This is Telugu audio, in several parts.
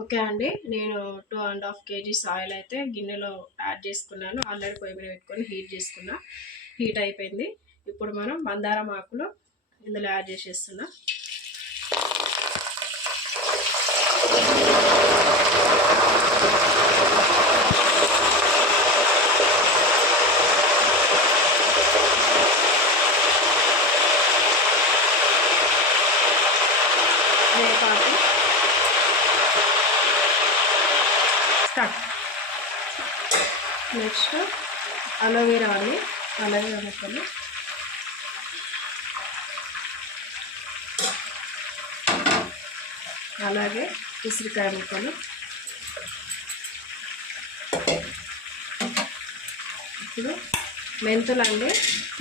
ఓకే అండి. నేను two and half kgs oil అయితే గిన్నెలో యాడ్ చేసుకున్నాను. ఆల్రెడీ పొయ్యి మీద పెట్టుకొని హీట్ చేసుకున్నా. హీట్ అయిపోయింది. ఇప్పుడు మనం మందారం ఆకులు ఇందులో యాడ్ చేసేస్తున్నాం వేపాకు స్టార్ట్. నెక్స్ట్ అలోవెరా అండి అలోవెరా ముక్కలు అలాగే ఉసిరికాయ ముక్కలు. ఇప్పుడు మెంతులు అండి.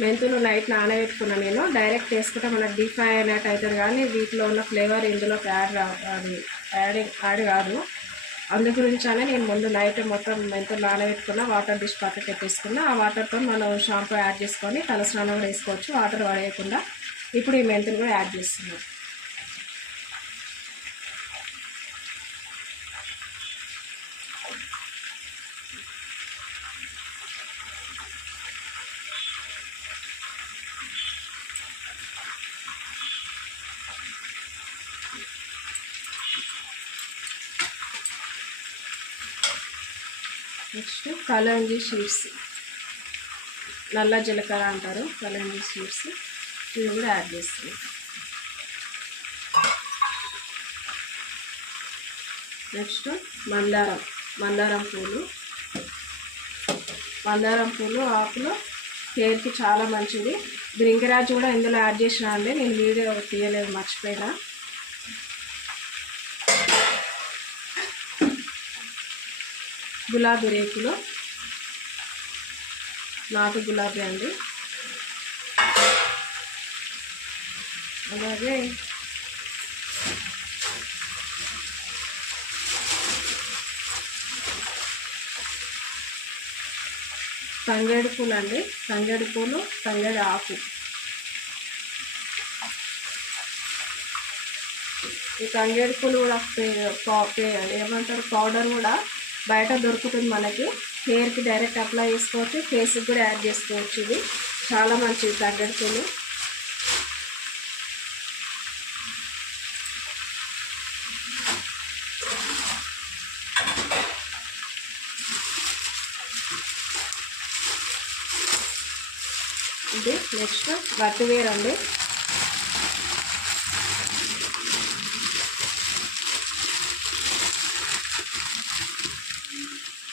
మెంతులు నైట్ నానబెట్టుకున్నాను నేను. డైరెక్ట్ వేసుకుంటే మనకు డీప్ ఫ్రై అయినట్టు అవుతుంది కానీ వీటిలో ఉన్న ఫ్లేవర్ ఇందులోకి యాడ్ రా అది యాడ్ యాడ్ కాదు. అందు గురించానే నేను ముందు నైట్ మొత్తం మెంతులు నానబెట్టుకున్న వాటర్ డిష్ పక్కకి పెట్టేసుకున్న ఆ వాటర్తో మనం షాంపూ యాడ్ చేసుకొని తలస్నానం కూడా వేసుకోవచ్చు వాటర్ పడేయకుండా ఇప్పుడు ఈ మెంతులు కూడా యాడ్ చేస్తున్నాం. Next kalonji seeds. నల్ల జీలకర్ర అంటారు కలంజీ షీట్స్. ఇవి కూడా యాడ్ చేస్తున్నాం నెక్స్ట్ మందారం మందారం పూలు. మందారం పూలు ఆకులు హెయిర్కి చాలా మంచిది. బ్రింకరాజ్ కూడా ఇందులో యాడ్ చేసిన అండి నేను వీడియో తీయలేదు మర్చిపోయినా. గులాబీ రేకులు. నాటు గులాబీ అండి. అలాగే తంగేడు పూలు అండి. తంగేడు పూలు తంగేడు ఆకు. ఈ తంగేడు పూలు కూడా పే పా- పే- ఏమంటారు? పౌడర్ కూడా బయట దొరుకుతుంది మనకి. హెయిర్కి డైరెక్ట్ అప్లై చేసుకోవచ్చు ఫేస్కి కూడా యాడ్ చేసుకోవచ్చు ఇది. చాలా మంచిది తగ్గడుతుంది ఇది నెక్స్ట్ వట్టివేరు అండి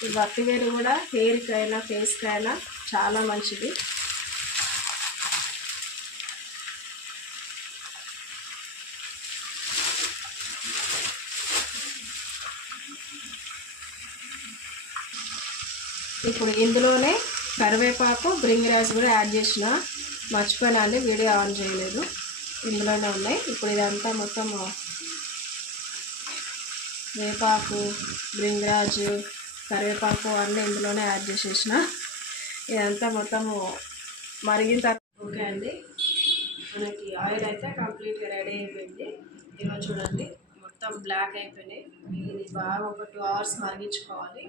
ఈ వట్టివేరు కూడా హెయిర్కి అయినా ఫేస్కి అయినా చాలా మంచిది. ఇప్పుడు ఇందులోనే కరివేపాకు బ్రింగిరాజ్ కూడా యాడ్ చేసిన మర్చిపోయినా అండి వీడియో ఆన్ చేయలేదు. ఇందులోనే ఉన్నాయి. ఇప్పుడు ఇదంతా మొత్తం వేపాకు బ్రింగిరాజు కరివేపాకు అన్నీ ఇందులోనే యాడ్ చేసేసిన. ఇదంతా మొత్తము మరిగిన తర్వాత ఓకే అండి. మనకి ఆయిల్ అయితే కంప్లీట్గా రెడీ అయిపోయింది. ఇలా చూడండి మొత్తం బ్లాక్ అయిపోయినాయి. ఇది బాగా ఒక టూ అవర్స్ మరిగించుకోవాలి.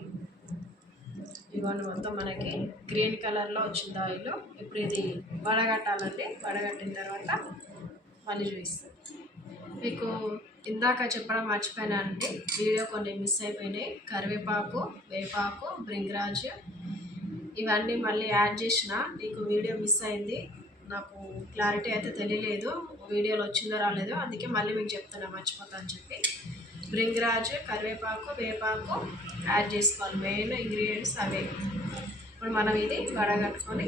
ఇవన్నీ మొత్తం మనకి గ్రీన్ కలర్లో వచ్చింది ఆయిల్. ఇప్పుడు ఇది వడగట్టాలండి. వడగట్టిన తర్వాత మళ్ళీ చూపిస్తాను. మీకు ఇందాక చెప్పడం మర్చిపోయినానండి. వీడియో కొన్ని మిస్ అయిపోయినాయి. కరివేపాకు వేపాకు బ్రింగరాజ్ ఇవన్నీ మళ్ళీ యాడ్ చేసిన. నీకు వీడియో మిస్ అయింది. నాకు క్లారిటీ అయితే తెలియలేదు. వీడియోలో వచ్చిందో రాలేదో. అందుకే మళ్ళీ మీకు చెప్తున్నా మర్చిపోతా అని చెప్పి. బ్రింగరాజ్ కరివేపాకు వేపాకు యాడ్ చేసుకోవాలి. మెయిన్ ఇంగ్రీడియంట్స్ అవే. ఇప్పుడు మనం ఇది వడగట్టుకొని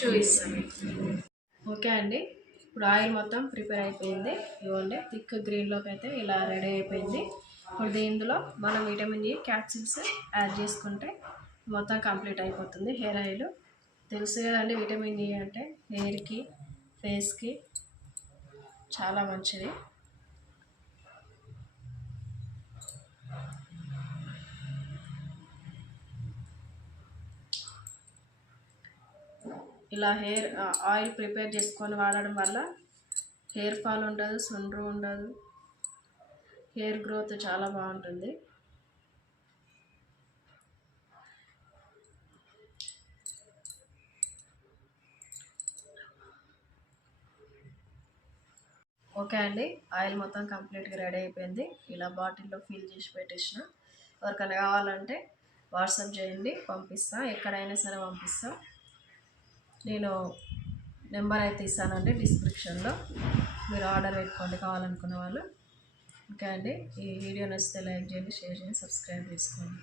చూపిస్తాం. ఓకే అండి. ఇప్పుడు ఆయిల్ మొత్తం ప్రిపేర్ అయిపోయింది. ఇవ్వండి థిక్ గ్రీన్లోకి అయితే ఇలా రెడీ అయిపోయింది. ఇప్పుడు దీనిలో మనం విటమిన్ e, ఈ క్యాప్సిల్స్ యాడ్ చేసుకుంటే మొత్తం కంప్లీట్ అయిపోతుంది హెయిర్ ఆయిల్. తెలుసు కదండి విటమిన్ ఈ అంటే హెయిర్కి ఫేస్కి చాలా మంచిది. ఇలా హెయిర్ ఆయిల్ ప్రిపేర్ చేసుకొని వాడడం వల్ల హెయిర్ ఫాల్ ఉండదు సుండ్రు ఉండదు. హెయిర్ గ్రోత్ చాలా బాగుంటుంది. ఓకే అండి ఆయిల్ మొత్తం కంప్లీట్గా రెడీ అయిపోయింది. ఇలా బాటిల్లో ఫిల్ చేసి పెట్టేసిన. ఎవరికైనా కావాలంటే వాట్సాప్ చేయండి పంపిస్తా. ఎక్కడైనా సరే పంపిస్తాను నేను నెంబర్ అయితే ఇస్తానండి డిస్క్రిప్షన్లో. మీరు ఆర్డర్ పెట్టుకోండి కావాలనుకున్న వాళ్ళు. ఓకే అండి. ఈ వీడియో నచ్చితే లైక్ చేయండి షేర్ చేయండి సబ్స్క్రైబ్ చేసుకోండి.